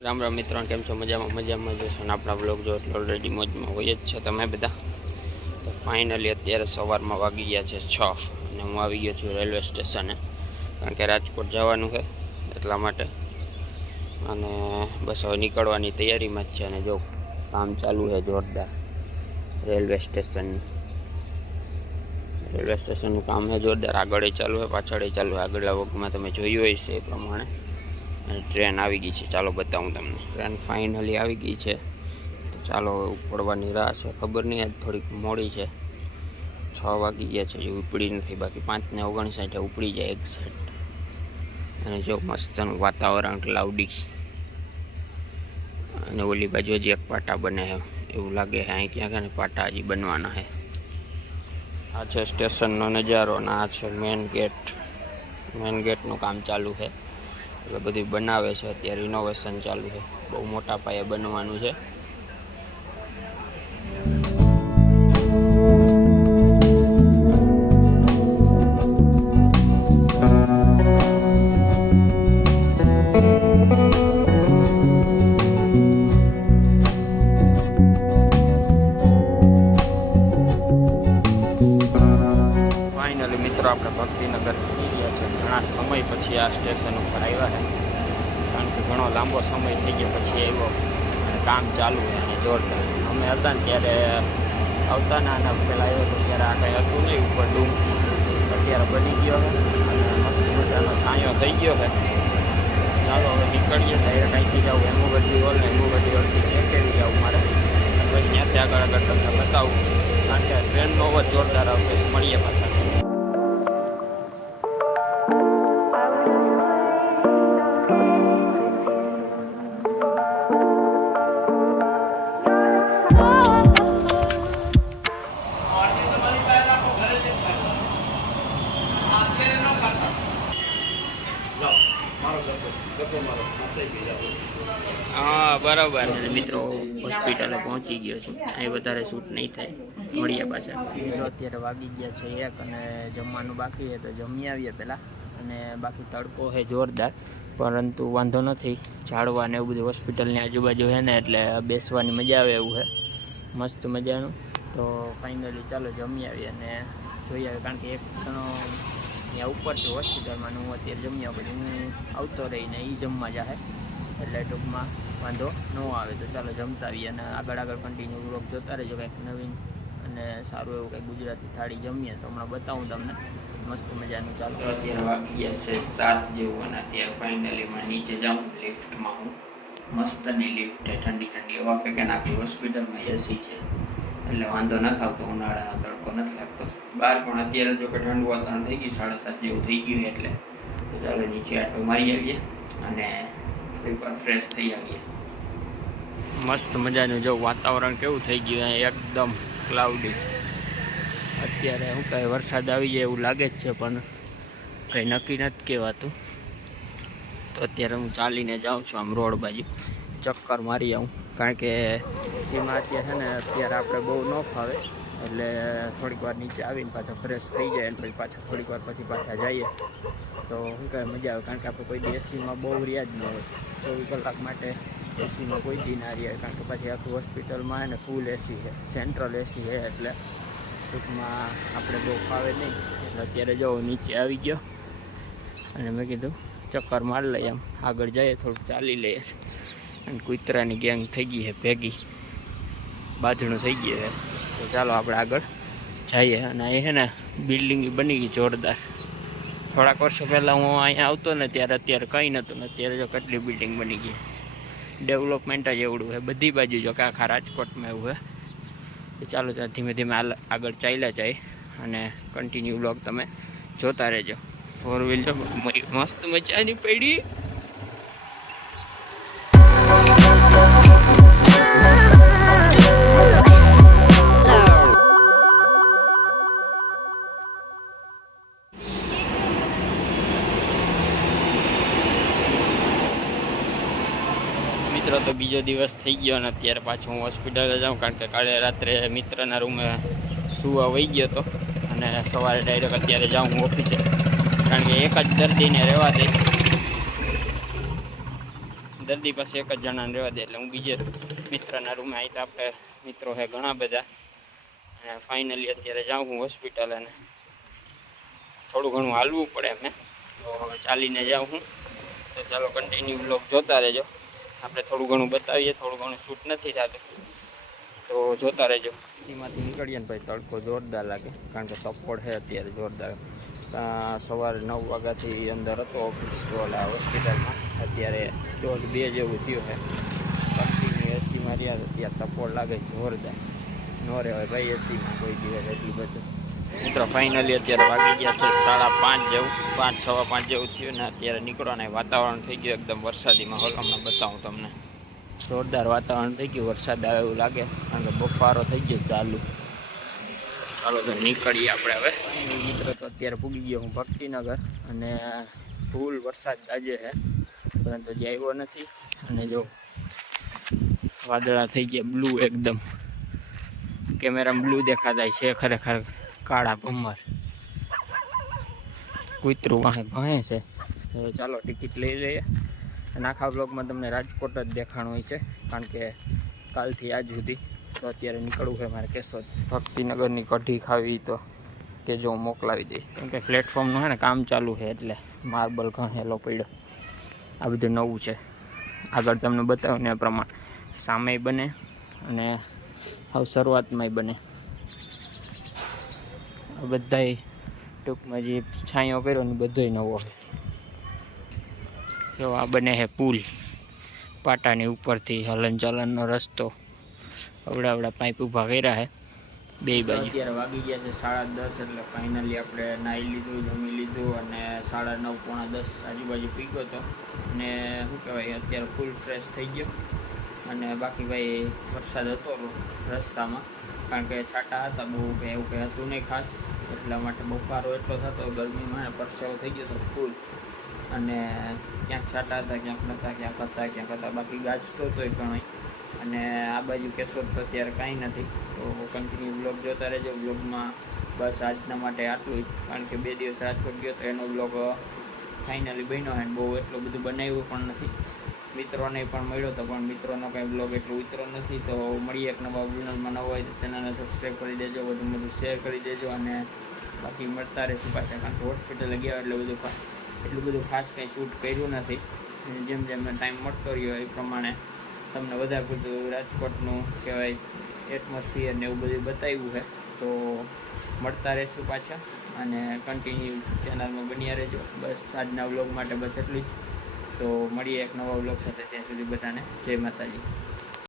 રામ રામ મિત્રો, કેમ છો? મજામાં મજામાં જશો ને આપણા બ્લોગ જો એટલે ઓલરેડી મોજમાં હોય જ છે તમે બધા? તો ફાઇનલી અત્યારે સવારમાં વાગી ગયા છે છ અને હું આવી ગયો છું રેલવે સ્ટેશને કારણ કે રાજકોટ જવાનું છે એટલા માટે. અને બસ હવે નીકળવાની તૈયારીમાં જ છે અને જો કામ ચાલુ છે જોરદાર રેલવે સ્ટેશનનું રેલવે સ્ટેશનનું કામ છે જોરદાર. આગળ ચાલુ છે, પાછળ ચાલુ આગળના વગમાં તમે જોયું છે એ પ્રમાણે. ટ્રેન આવી ગઈ છે. ચાલો બતાવું તમને. ટ્રેન ફાઇનલી આવી ગઈ છે. ચાલો ઉપડવાની રાહ છે. ખબર નહીં, આજ થોડીક મોડી છે. છ વાગી ગયા છે. હજી ઉપડી નથી. બાકી પાંચને ઓગણસાઠે ઉપડી જાય એક સાઈડ અને જો મસ્તનું વાતાવરણ ક્લાઉડી અને ઓલી બાજુ હજી એક પાટા બને એવું લાગે છે. અહીં ક્યાં ને પાટા હજી બનવાના છે. આ છે સ્ટેશનનો નજારો અને આ છે મેન ગેટ મેન ગેટનું કામ ચાલુ છે. એટલે બધું બનાવે છે. અત્યારે રિનોવેશન ચાલુ છે. બહુ મોટા પાયે બનવાનું છે. સ્ટેશન ઉપર આવ્યા છે. કારણ કે ઘણો લાંબો સમય થઈ ગયો પછી આવ્યો કામ ચાલુ અને જોરદાર અમે હતા ને ત્યારે આવતા ના અને પહેલાં આવ્યો તો ત્યારે આ કંઈ હતું નહીં, ઉપર ડૂમ અત્યારે બની ગયો છે અને મસ્ત મજાનો છાંયો થઈ ગયો છે. ચાલો હવે નીકળીએ ડાયરેક્ટ અહીંથી જાઉં એમુગઢી હોલ ને એમુગઢી હોલથી એકેડી જાઉં મારે. પછી ત્યાંથી આગળ આગળ તમને બતાવું. કારણ કે ટ્રેનનો અવાજ જોરદાર આવશે હા બરાબર. મિત્રો હોસ્પિટલે પહોંચી ગયો છું. અહીં વધારે શૂટ નહીં થાય. મળીએ પાછા. મિત્રો અત્યારે વાગી ગયા છે એક અને જમવાનું બાકી છે તો જમી આવીએ પહેલાં. અને બાકી તડકો છે જોરદાર. પરંતુ વાંધો નથી. ઝાડવા ને એવું બધું હોસ્પિટલની આજુબાજુ છે ને એટલે બેસવાની મજા આવે એવું છે. મસ્ત મજાનું. તો ફાઇનલી ચાલો જમી આવીએ અને જોઈ આવીએ કારણ કે એક ઘણો ત્યાં ઉપર છે હોસ્પિટલમાં હું અત્યારે જમ્યા પછી હું આવતો રહીને એ જમવા જાહે. એટલે ટૂંકમાં વાંધો ન આવે તો ચાલો જમતા આવીએ અને આગળ આગળ કન્ટિન્યુ વ્લોગ જોતા રહેજો કંઈક નવીન અને સારું એવું કંઈક ગુજરાતી થાળી જમીએ તો હમણાં બતાવું તમને. મસ્ત મજાનું ચાલો. અત્યારે વાગી જશે સાત જેવું અને અત્યારે ફાઇનલીમાં નીચે જાઉં લિફ્ટમાં હું. મસ્તની લિફ્ટ છે, ઠંડી ઠંડી હવા ફેંકે નાખી હોસ્પિટલમાં એસી છે. એટલે વાંધો નથી આવતો ઉનાળાનો તડકો નથી લાગતો. બહાર પણ અત્યારે જો કે ઠંડુ વાતાવરણ થઈ ગયું, સાડા સાત જેવું થઈ ગયું એટલે. તો ચાલો નીચે આટો મારી આવીએ અને મસ્ત મજાનું જો વાતાવરણ કેવું થઈ ગયું એકદમ ક્લાઉડી અત્યારે શું કહે વરસાદ આવી જાય એવું લાગે જ છે, પણ કંઈ નક્કી નથી કહેવાતું. તો અત્યારે હું ચાલીને જાઉં છું આમ રોડ બાજુ. ચક્કર મારી આવું, કારણ કે સીમા અત્યારે છે ને, અત્યારે આપણે બહુ ન ફાવે. એટલે થોડીક વાર નીચે આવીને પાછા ફ્રેશ થઈ જાય અને પછી પાછા થોડીક વાર પછી પાછા જઈએ. તો શું કહે મજા આવે, કારણ કે આપણે કોઈ એસીમાં બહુ રહ્યા જ ન હોય. ચોવીસ કલાક માટે એસીમાં કોઈ દી ના રહ્યા, કારણ કે પછી આખું હોસ્પિટલમાં એને ફૂલ એસી છે સેન્ટ્રલ એસી છે, એટલે ટૂંકમાં આપણે બહુ ફાવે નહીં. એટલે અત્યારે જો નીચે આવી ગયો અને મેં કીધું, ચક્કર માર લઈએ આમ આગળ જઈએ, થોડુંક ચાલી લઈએ. અને કૂતરાની ગેંગ થઈ ગઈ છે, ભેગી. બાજણું થઈ ગયું છે. તો ચાલો આપણે આગળ જઈએ. અને એ છે ને બિલ્ડિંગ બની ગઈ જોરદાર. થોડાક વર્ષો પહેલાં હું અહીંયા આવતો ને ત્યારે અત્યારે કંઈ નહોતું અત્યારે જો કેટલી બિલ્ડિંગ બની ગઈ. ડેવલપમેન્ટ જ એવડું છે. બધી બાજુ જો કે આખા રાજકોટમાં એવું છે. તો ચાલો ધીમે ધીમે આગળ ચાલ્યા જાય. અને કન્ટિન્યુ બ્લોગ તમે જોતા રહેજો. ફોર વ્હીલ તો મસ્ત મજાની પડી. બીજો દિવસ થઈ ગયો અને અત્યારે પાછો હું હોસ્પિટલે જાઉં કારણ કે કાલે રાત્રે મિત્રના રૂમે સુવા વહી ગયો હતો અને સવારે ડાયરેક્ટ અત્યારે જાઉં હું ઓફિસે કારણ કે એક જ દર્દીને રહેવા દે. દર્દી પાસે એક જ જણાને રહેવા દે એટલે હું બીજે મિત્રના રૂમે આવી આપણે મિત્રો છે ઘણા બધા. અને ફાઇનલી અત્યારે જાઉં હું હોસ્પિટલ અને થોડું ઘણું હાલવું પડે એમને તો ચાલીને જાઉં હું. તો ચાલો કન્ટિન્યુ બ્લોગ જોતા રહેજો. આપણે થોડું ઘણું બતાવીએ, થોડું ઘણું શૂટ નથી થતું. તો જોતા રહેજો. એમાંથી નીકળીએ ને ભાઈ તડકો જોરદાર લાગે, કારણ કે તપોડ છે અત્યારે જોરદાર. સવારે નવ વાગ્યાથી અંદર હતો ઓફિસ હોસ્પિટલમાં અત્યારે દોઢ બે જેવું થયું છે. કન્ટિન્યુ એસીમાં રહ્યા અત્યારે ત્યાં તપોડ લાગે જોરદાર. નો રહેવાય ભાઈ એસીમાં કોઈ દિવસ એટલું બધું. મિત્રો ફાઇનલી અત્યારે વાગી ગયા છે સાડા પાંચ જેવું. પાંચ, સવા પાંચ જેવું થયું ને અત્યારે નીકળવાના વાતાવરણ થઈ ગયું એકદમ વરસાદી માહોલ. હમણાં બતાવું તમને. જોરદાર વાતાવરણ થઈ ગયું, વરસાદ આવે એવું લાગે, કારણ કે બફારો થઈ ગયો ચાલુ. ચાલો તો નીકળીએ આપણે હવે. મિત્રો, તો અત્યારે પૂગી ગયો હું ભક્તિનગર અને ફૂલ વરસાદ આજે છે. પરંતુ હજી આવ્યો નથી. અને જો વાદળા થઈ ગયા બ્લુ એકદમ. કેમેરામાં બ્લુ દેખાતા છે ખરેખર. કાળા ભમર. કૂતરું વાહે ભણે છે. ચાલો, ટિકિટ લઈ લઈએ. અને આખા બ્લોગમાં તમને રાજકોટ જ દેખાણું હોય છે, કારણ કે કાલથી આજ સુધી તો અત્યારે નીકળવું છે મારે કેશોદ. ભક્તિનગરની કઢી ખાવી તો કે જો હું મોકલાવી દઈશ. કેમ કે પ્લેટફોર્મનું છે ને કામ ચાલુ છે એટલે માર્બલ ઘણેલો પડ્યો. આ બધું નવું છે. આગળ તમને બતાવ્યું ને પ્રમાણે. સામે બને અને હવે શરૂઆતમાંય બને. બધાય ટૂંકમાં જે છાંયો કર્યો ને બધોય નવો. જો આ બને છે પુલ. પાટાની ઉપરથી હલન ચલનનો રસ્તો. અવડા અવડા પાઇપ ઊભા કર્યા છે બે બાજુ. અત્યારે વાગી ગયા છે સાડા દસ એટલે ફાઇનલી આપણે નાહી લીધું જમી લીધું અને સાડા નવ પોણા દસ આજુબાજુ પીગો હતો અને શું કહેવાય અત્યારે ફૂલ ફ્રેશ થઈ ગયો. અને બાકી ભાઈ વરસાદ હતો રસ્તામાં. કારણ કે છાંટા હતા, બહુ કે એવું કંઈ હતું નહીં ખાસ. એટલા માટે બફારો એટલો થતો, ગરમીમાં પરસેવો થઈ ગયો હતો ફૂલ. અને ક્યાંક છાંટા હતા, ક્યાંક નહોતા ક્યાંક હતા ક્યાંક હતા. બાકી ગાજતો તોય ઘણો અને આ બાજુ કેશોદ તો અત્યારે કાંઈ નથી. તો કન્ટિન્યુ બ્લોગ જોતા રહેજો. બ્લોગમાં બસ આજના માટે આટલું જ. કારણ કે બે દિવસ રાજકોટ ગયો તો એનો બ્લોગ ફાઇનલી બન્યો છે બહુ એટલું બધું બનાવ્યું પણ નથી. મિત્રોને પણ મળ્યો તો પણ મિત્રોનો કાંઈ બ્લોગ એટલો ઉતરો નથી, તો મળીએ એક નવા બ્લોગમાં નવો હોય તો ચેનલને સબસ્ક્રાઈબ કરી દેજો બધું બધું શેર કરી દેજો અને બાકી મળતા રહેશું પાછા કારણ કે હોસ્પિટલે ગયા એટલે બધું એટલું બધું ખાસ કંઈ શૂટ કર્યું નથી. જેમ જેમ ટાઈમ મળતો રહ્યો એ પ્રમાણે તમને વધારે પડતું રાજકોટનું કહેવાય એટમોસ્ફિયર ને એવું બધું બતાવ્યું છે. તો મળતા રહેશું પાછા અને કન્ટિન્યુ ચેનલમાં બન્યા રહેજો. બસ આજના વ્લોગ માટે બસ એટલું જ. તો મળીએ એક નવા બ્લોગ સાથે ત્યાં સુધી બધાને જય માતાજી.